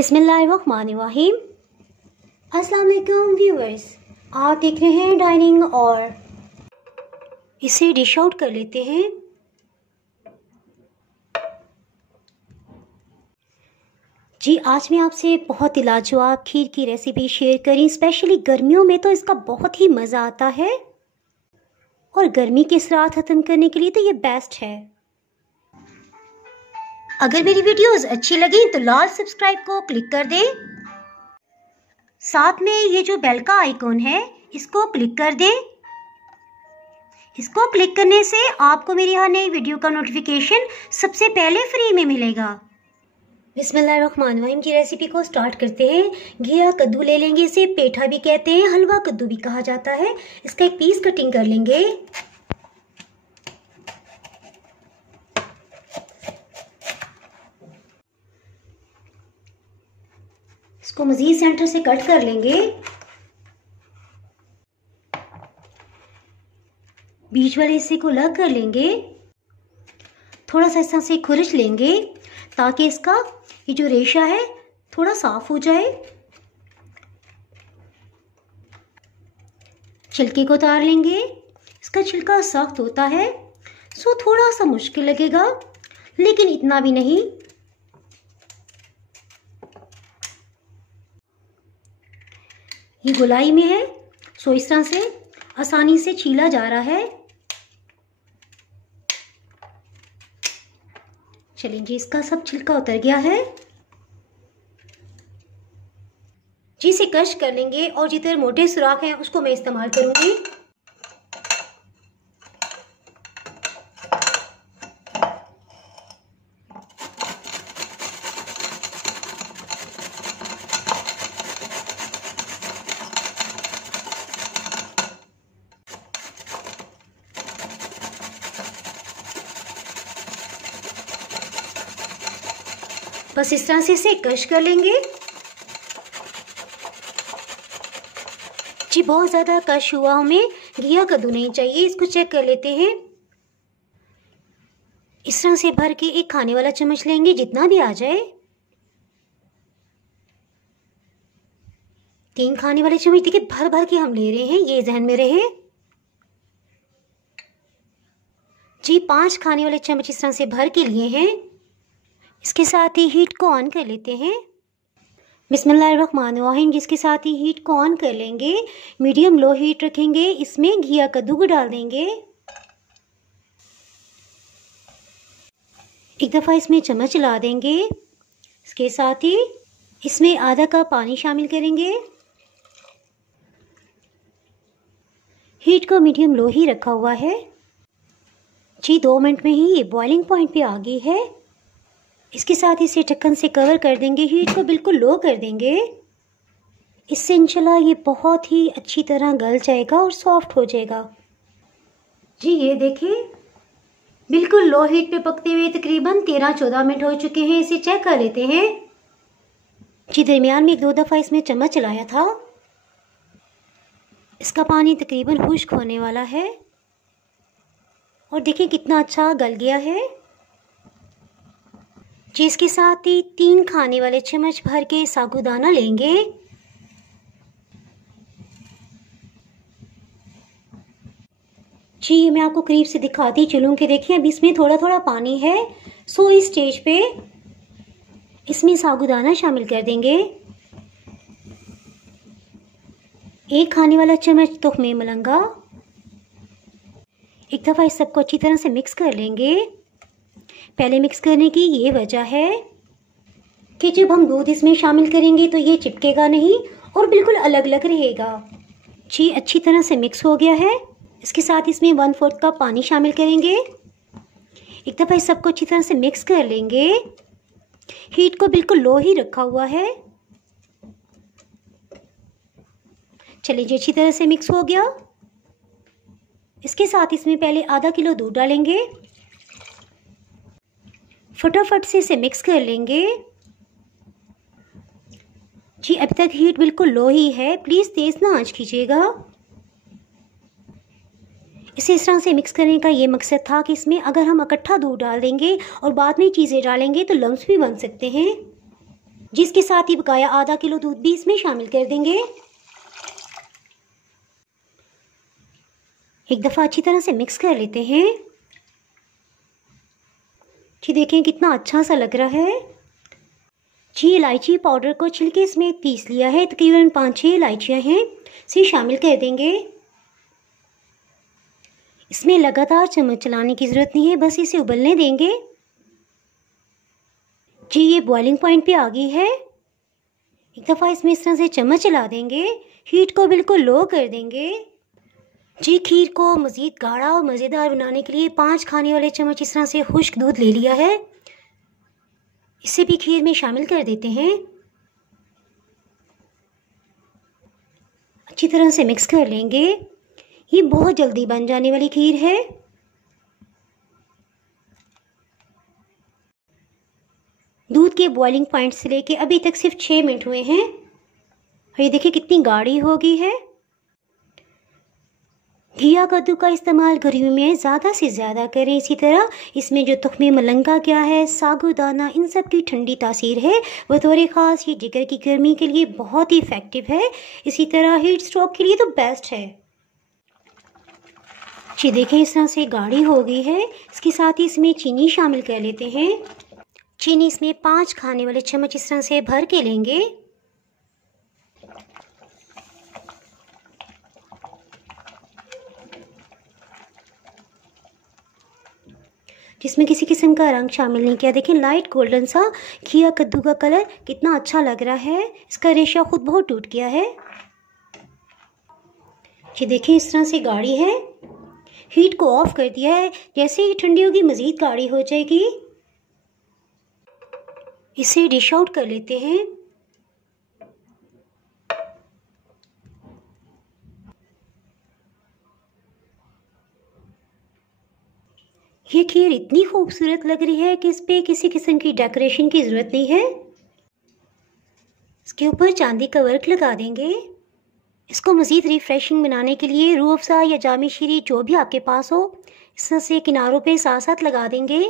बिस्मिल्लाहिर्रहमानिर्रहीम। अस्सलाम वालेकुम व्यूअर्स, आप देख रहे हैं डाइनिंग और इसे डिश आउट कर लेते हैं। जी, आज मैं आपसे बहुत ही लाजवाब खीर की रेसिपी शेयर करी। स्पेशली गर्मियों में तो इसका बहुत ही मज़ा आता है और गर्मी के असरात ख़त्म करने के लिए तो ये बेस्ट है। अगर मेरी वीडियोस अच्छी लगी तो लाल सब्सक्राइब को क्लिक कर दें। साथ में ये जो बेल का आइकॉन है इसको क्लिक कर दें। इसको क्लिक करने से आपको मेरी हर नई वीडियो का नोटिफिकेशन सबसे पहले फ्री में मिलेगा। बिस्मिल्लाहिर्रहमानिर्रहीम की रेसिपी को स्टार्ट करते हैं। घिया कद्दू ले लेंगे, इसे पेठा भी कहते हैं, हलवा कद्दू भी कहा जाता है। इसका एक पीस कटिंग कर लेंगे। इसको मजीद सेंटर से कट कर लेंगे। बीच वाले हिस्से को अलग कर लेंगे। थोड़ा सा इस तरह से खुरच लेंगे ताकि इसका ये जो रेशा है थोड़ा साफ हो जाए। छिलके को उतार लेंगे। इसका छिलका सख्त होता है सो थोड़ा सा मुश्किल लगेगा, लेकिन इतना भी नहीं। ये गोलाई में है सो इस तरह से आसानी से छीला जा रहा है। चलिए जी, इसका सब छिलका उतर गया है। जी, इसे कश कर लेंगे और जितने मोटे सुराख हैं उसको मैं इस्तेमाल करूंगी। बस इस तरह से इसे कश कर लेंगे। जी, बहुत ज़्यादा कश हुआ हमें घिया कद्दू नहीं चाहिए। इसको चेक कर लेते हैं। इस तरह से भर के एक खाने वाला चम्मच लेंगे, जितना भी आ जाए। 3 खाने वाले चम्मच देखिए, भर भर के हम ले रहे हैं, ये जहन में रहे। जी, 5 खाने वाले चम्मच इस तरह से भर के लिए हैं। इसके साथ ही हीट को ऑन कर लेते हैं। बिस्मिल्लाहिर्रहमानिर्रहीम। जिसके साथ ही हीट को ऑन कर लेंगे, मीडियम लो हीट रखेंगे। इसमें घिया कद्दू को डाल देंगे। एक दफ़ा इसमें चम्मच चला देंगे। इसके साथ ही इसमें आधा कप पानी शामिल करेंगे। हीट को मीडियम लो ही रखा हुआ है। जी, 2 मिनट में ही ये बॉइलिंग पॉइंट पे आ गई है। इसके साथ इसे ढक्कन से कवर कर देंगे। हीट को बिल्कुल लो कर देंगे। इससे इंशाल्लाह ये बहुत ही अच्छी तरह गल जाएगा और सॉफ्ट हो जाएगा। जी, ये देखिए बिल्कुल लो हीट पे पकते हुए तकरीबन 13-14 मिनट हो चुके हैं। इसे चेक कर लेते हैं। जी, दरमियान में 1-2 दफ़ा इसमें चम्मच चलाया था। इसका पानी तकरीबन खुश्क होने वाला है और देखिए कितना अच्छा गल गया है। जी, इसके साथ ही 3 खाने वाले चम्मच भर के साबूदाना लेंगे। जी, मैं आपको करीब से दिखाती चलूँ कि देखिए अब इसमें थोड़ा थोड़ा पानी है। सो इस स्टेज पे इसमें साबूदाना शामिल कर देंगे। 1 खाने वाला चम्मच तुख्मे मलंगा। एक दफ़ा इस सबको अच्छी तरह से मिक्स कर लेंगे। पहले मिक्स करने की ये वजह है कि जब हम दूध इसमें शामिल करेंगे तो ये चिपकेगा नहीं और बिल्कुल अलग अलग रहेगा। जी, अच्छी तरह से मिक्स हो गया है। इसके साथ इसमें 1/4 कप पानी शामिल करेंगे। एक दफ़ा इस सबको अच्छी तरह से मिक्स कर लेंगे। हीट को बिल्कुल लो ही रखा हुआ है। चलिए जी, अच्छी तरह से मिक्स हो गया। इसके साथ इसमें पहले आधा किलो दूध डालेंगे। फटाफट से इसे मिक्स कर लेंगे। जी, अभी तक हीट बिल्कुल लो ही है, प्लीज़ तेज़ ना आंच कीजिएगा। इसे इस तरह से मिक्स करने का ये मकसद था कि इसमें अगर हम इकट्ठा दूध डाल देंगे और बाद में चीज़ें डालेंगे तो लम्स भी बन सकते हैं। जिसके साथ ही बकाया आधा किलो दूध भी इसमें शामिल कर देंगे। एक दफ़ा अच्छी तरह से मिक्स कर लेते हैं। जी देखें कितना अच्छा सा लग रहा है। जी इलायची पाउडर को छिलके इसमें पीस लिया है, तकरीबन 5-6 इलायचियाँ हैं, इसे शामिल कर देंगे। इसमें लगातार चम्मच चलाने की ज़रूरत नहीं है, बस इसे उबलने देंगे। जी ये बॉइलिंग पॉइंट पे आ गई है। एक दफ़ा इसमें इस तरह से चम्मच चला देंगे, हीट को बिल्कुल लो कर देंगे। जी खीर को मज़ीद गाढ़ा और मज़ेदार बनाने के लिए 5 खाने वाले चम्मच इस तरह से खुश्क दूध ले लिया है, इसे भी खीर में शामिल कर देते हैं। अच्छी तरह से मिक्स कर लेंगे। ये बहुत जल्दी बन जाने वाली खीर है। दूध के बॉइलिंग पॉइंट से लेके अभी तक सिर्फ 6 मिनट हुए हैं और ये देखिए कितनी गाढ़ी हो गई है। घिया कद्दू का इस्तेमाल गर्मियों में ज़्यादा से ज़्यादा करें। इसी तरह इसमें जो तुख्मे मलंगा क्या है, सागुदाना, इन सब की ठंडी तासीर है, बतौर ख़ास ये जिगर की गर्मी के लिए बहुत ही इफ़ेक्टिव है। इसी तरह हीट स्ट्रोक के लिए तो बेस्ट है। जी देखें इस तरह से गाढ़ी हो गई है। इसके साथ ही इसमें चीनी शामिल कर लेते हैं। चीनी इसमें 5 खाने वाले चम्मच इस तरह से भर के लेंगे। जिसमें किसी किस्म का रंग शामिल नहीं किया। देखें लाइट गोल्डन सा घिया कद्दू का कलर कितना अच्छा लग रहा है। इसका रेशा खुद बहुत टूट गया है। ये देखें इस तरह से गाढ़ी है। हीट को ऑफ कर दिया है। जैसे ही ठंडी होगी मज़ीद गाढ़ी हो जाएगी। इसे डिश आउट कर लेते हैं। ये खीर इतनी खूबसूरत लग रही है कि इस पे किसी किस्म की डेकोरेशन की ज़रूरत नहीं है। इसके ऊपर चांदी का वर्क लगा देंगे। इसको मज़ीद रिफ्रेशिंग बनाने के लिए रूह अफ़ज़ा या जामी शीरी जो भी आपके पास हो, इस तरह से किनारों पे साथ साथ लगा देंगे।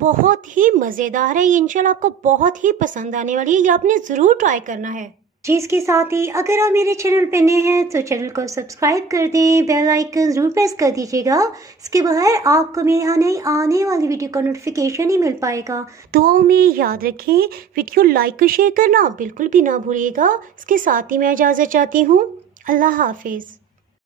बहुत ही मज़ेदार है ये। इंशाल्लाह आपको बहुत ही पसंद आने वाली है। ये आपने ज़रूर ट्राई करना है। जी इसके साथ ही अगर आप मेरे चैनल पे नए हैं तो चैनल को सब्सक्राइब कर दें, बेल आइकन ज़रूर प्रेस कर दीजिएगा। इसके बगैर आपको मेरे यहाँ नई आने वाली वीडियो का नोटिफिकेशन ही मिल पाएगा। तो में याद रखें, वीडियो लाइक और शेयर करना बिल्कुल भी ना भूलिएगा। इसके साथ ही मैं इजाज़त चाहती हूँ। अल्लाह हाफिज़।